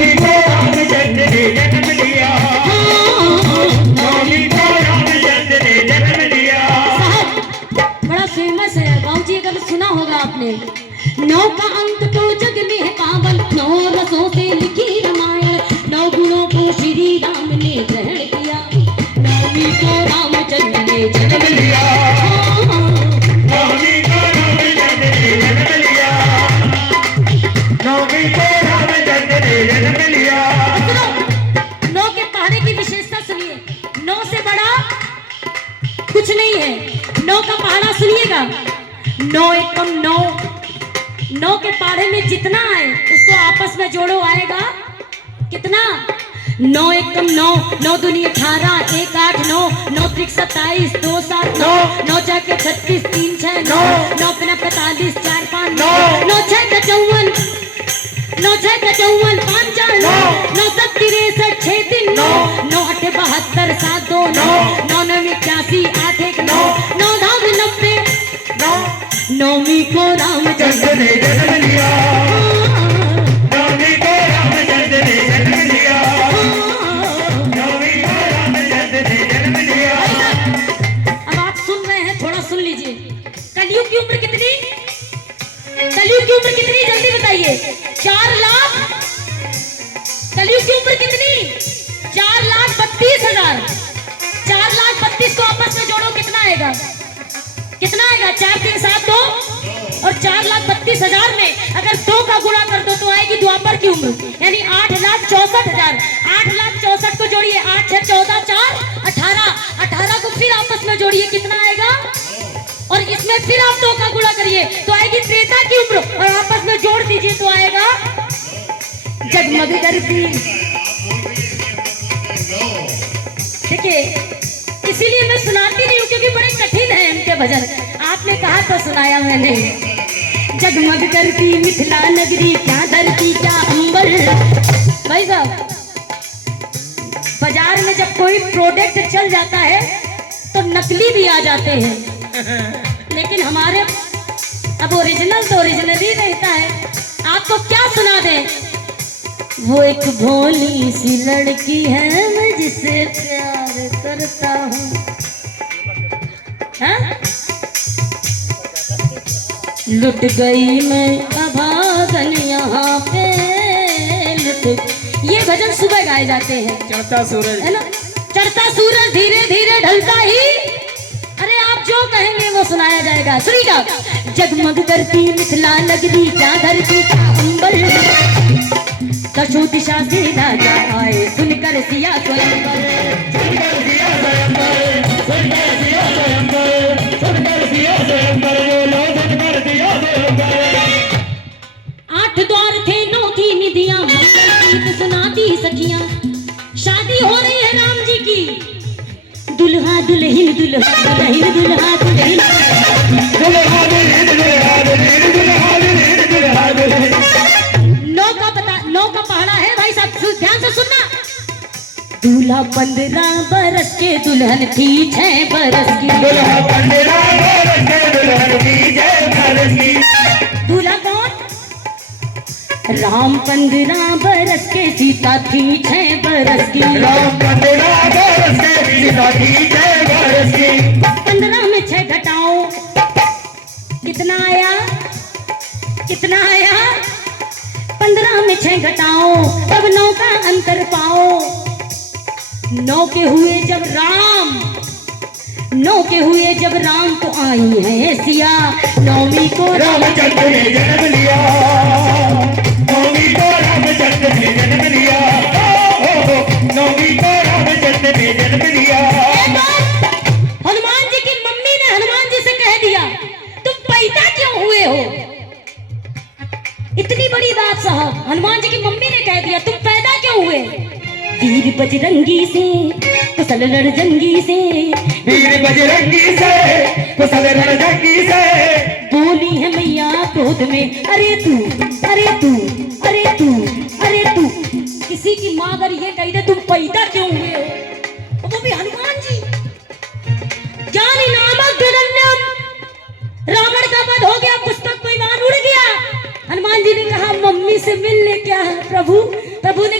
नवमी को रामचंद्र ने जन्म लिया, नवमी को रामचंद्र ने जन्म लिया। बड़ा फेमस है बाबूजी, अगर सुना होगा आपने। 9 का अंक तो जग में पावन, 9 रसों से लिखी रामायण, 9 गुणों को श्री राम ने ग्रहण किया, नवमी को रामचंद्र ने जन्म लिया, नवमी को रामचंद्र ने जन्म लिया, नवमी को रामचंद्र ने जन्म लिया। 9 के पहाड़े की विशेषता सुनिए, 9 से बड़ा कुछ नहीं है। 9 का पहाड़ा सुनिएगा, 9 एकम 9, 9 के पहाड़े में जितना आए उसको आपस में जोड़ो, आएगा कितना? 9 एकम 9, 9 दूनी 18, 1 8 9, 9 त्रिक 27, 2 7 9, 9 4 के 36, 3 6 9, 9 5 45, 4 5 9, 9 6 का 54, 9 6 का 54, 5 4 9, 9 7 63, 6 3 9, 9 8 72, 7 2 9, 9 9 81, 8 1 9, 9 9 90 9, नवमी को रामचंद्र ने जन्म लिया, नवमी को रामचंद्र ने जन्म लिया, नवमी को रामचंद्र ने जन्म लिया। अब आप सुन रहे हैं, थोड़ा सुन लीजिए। कलयुग की उम्र कितनी? कलयुग की उम्र कितनी जल्दी बताइए? 4 लाख। कलयुग की उम्र कितनी? 4,32,000। 4,32,000 को आपस में जोड़ो, कितना आएगा? कितना आएगा? 4 3 7 2 और 4,32,000 में अगर 2 का गुणा कर दो तो आएगी द्वापर की उम्र, यानी 8,64,000। 8,64,000 को जोड़िए, 8 6 14 4 18, 18 को फिर आपस में जोड़िए, कितना आएगा? और इसमें फिर आप 2 का गुणा करिए तो आएगी त्रेता की उम्र, और आपस में जोड़ दीजिए तो आएगा जगमग करती। देखिए, इसीलिए मैं सुनाती नहीं हूँ क्योंकि बड़े कठिन है इनके भजन। आपने कहा तो सुनाया मैंने। जगमग करती मिथिला नगरी, क्या धरती क्या अंबर। भाई साहब, बाजार में जब कोई प्रोडक्ट चल जाता है तो नकली भी आ जाते हैं, लेकिन हमारे अब ओरिजिनल तो ओरिजिनल ही रहता है। आपको क्या सुना दें? वो एक भोली सी लड़की है, मैं जिसे प्यार करता हूँ, लुट गई मैं अभागन यहाँ पे लुट। ये भजन सुबह गाए जाते हैं। चढ़ता सूरज है ना, चढ़ता सूरज धीरे धीरे ढलता ही, अरे आप जो कहेंगे वो सुनाया जाएगा। सुनिएगा, जगमग करती मिथिला नगरी, क्या धरती क्या अंबर, दशो दिशा से राजा आए, सुनकर सिया स्वयंवर, सुनकर सिया स्वयंवर, सुनकर सिया स्वयंवर, सुनकर सिया स्वयंवर, बोलो सुनकर सिया स्वयंवर। 8 द्वार थे 9 थी निधियां, मंगल गीत सुनाती सखियां, शादी हो रही है राम जी की, दुल्हा दुल्हन दुल्हा दुल्हन दुल्हा दुल्हन, दुल्हा दुल्हन दुल्हा दुल्हन दुल्हा दुल्हन दुल्हा दुल्हन। 9 का पहाड़ा है भाई साहब, ध्यान से सुनना। दूल्हा 15 बरस के, दुल्हन थी 6 बरस की, दुल्हा 15 बरस के, दुल्हन थी 6 बरस की। दूल्हा कौन? राम 15 बरस के, सीता थी 6 बरस की, राम 15 बरस के, सीता थी 6 बरस की। 15 में 6 घटाओ, कितना आया? कितना आया? 15 में 6 घटाओ, तब 9 का अंतर पाओ। 9 के हुए जब राम, 9 के हुए जब राम तो आई है सिया, नवमी को रामचंद्र ने जन्म लिया, नवमी को रामचंद्र ने जन्म लिया, नवमी को रामचंद्र ने जन्म लिया। हनुमान जी की मम्मी ने हनुमान जी से कह दिया, तुम पैदा क्यों हुए हो? इतनी बड़ी बात साहब, हनुमान जी की मम्मी ने कह दिया तुम पैदा क्यों हुए? वीर बजरंगी से कुशल रणजंगी से, वीर बजरंगी से कुशल रणजंगी से, बोली है मैया क्रोध में, अरे तू अरे तू अरे तू अरे तू। किसी की माँ अगर ये कही दे तुम पैदा क्यों हुए हो, वो भी हनुमान जी। ज्ञानी नामक हिरण्यम, रावण का वध हो गया, पुस्तक कोई वहां उड़ गया। हनुमान जी ने कहा मम्मी से मिलने क्या है प्रभु? प्रभु ने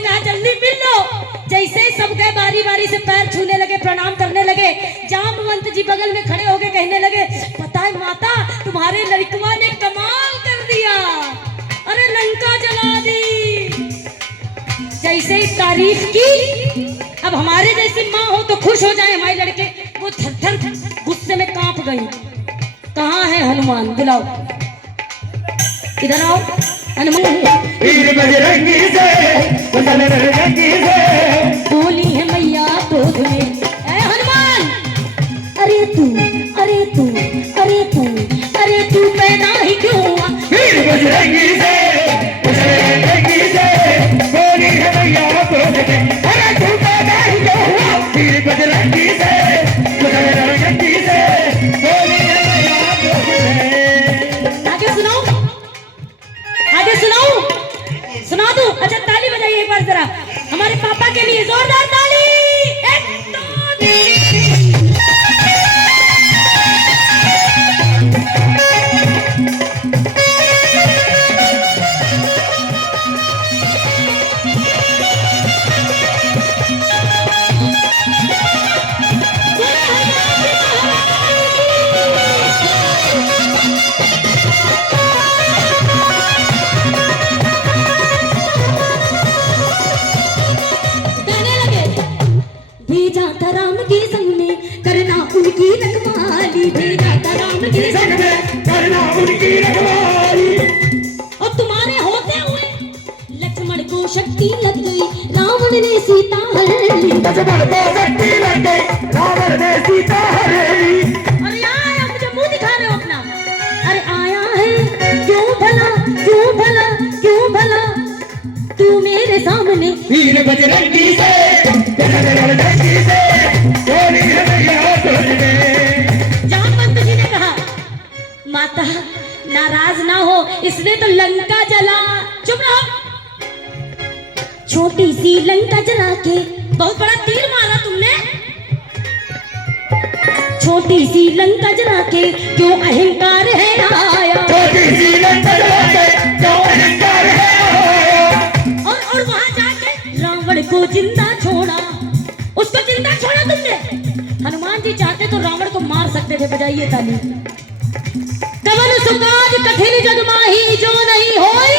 पैर छूने लगे, प्रणाम करने लगे। जामवंत जी बगल में खड़े होके कहने लगे, पता है माता, तुम्हारे लड़कवा ने कमाल कर दिया, अरे लंका जला दी। जैसे ही तारीफ की, अब हमारे जैसी माँ हो तो खुश हो जाए हमारे लड़के, वो थर थर गुस्से में कांप गई। कहाँ है हनुमान, बुलाओ, इधर आओ हनुमान। वीर बजरंगी से कुशल रंगी से बोली है मैया गोद में, ए हनुमान, अरे तू अरे तू अरे तू अरे तू पैदा ही क्यों हुआ? वीर बजरंगी से कुशल रंगी से बोली है मैया गोद में, अरे तू पैदा ही क्यों हुआ? वीर बजरंगी से कुशल रंगी से बोली है मैया गोद में। आगे सुनाओ, आगे सुनाओ, सुना दूं? अच्छा ताली बजाइए एक बार जरा हमारे पापा के लिए, जोरदार ताली। एक दो तीन। गाने लगे, भेजा था राम के संग में करना उनकी रखवाली, भेजा था राम के संग संग में करना उनकी रखवाली। और तुम्हारे होते हुए लक्ष्मण को शक्ति लग गई, रावण ने सीता हर ली। लक्ष्मण को शक्ति लग गई, रावण ने सीता हरेली। अरे आया, मुझे मुंह दिखा रहे हो अपना? अरे आया है क्यों भला, क्यों भला, क्यों भला तू मेरे सामने? वीर बजरंगी से कुशल रंगी से बोली है मैया गोद में। जामवंत जी ने कहा, माता नाराज ना हो, इसने तो लंका जला। चुप रहो, छोटी सी लंका जला के बहुत बड़ा तीर मारा तुमने। छोटी सी लंका जला के क्यों अहंकार है आया? छोटी सी लंका जला के क्यों अहंकार है आया? और वहां जाके रावण को जिंदा छोड़ा, उसको जिंदा छोड़ा तुमने। हनुमान जी चाहते तो रावण को मार सकते थे। बजाइए ताली। कवन सुकाज कठिन जग माही, जो नहीं होई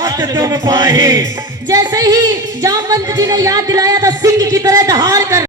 आत तुम पाही। जैसे ही जामवंत जी ने याद दिलाया था, सिंह की तरह दहाड़ कर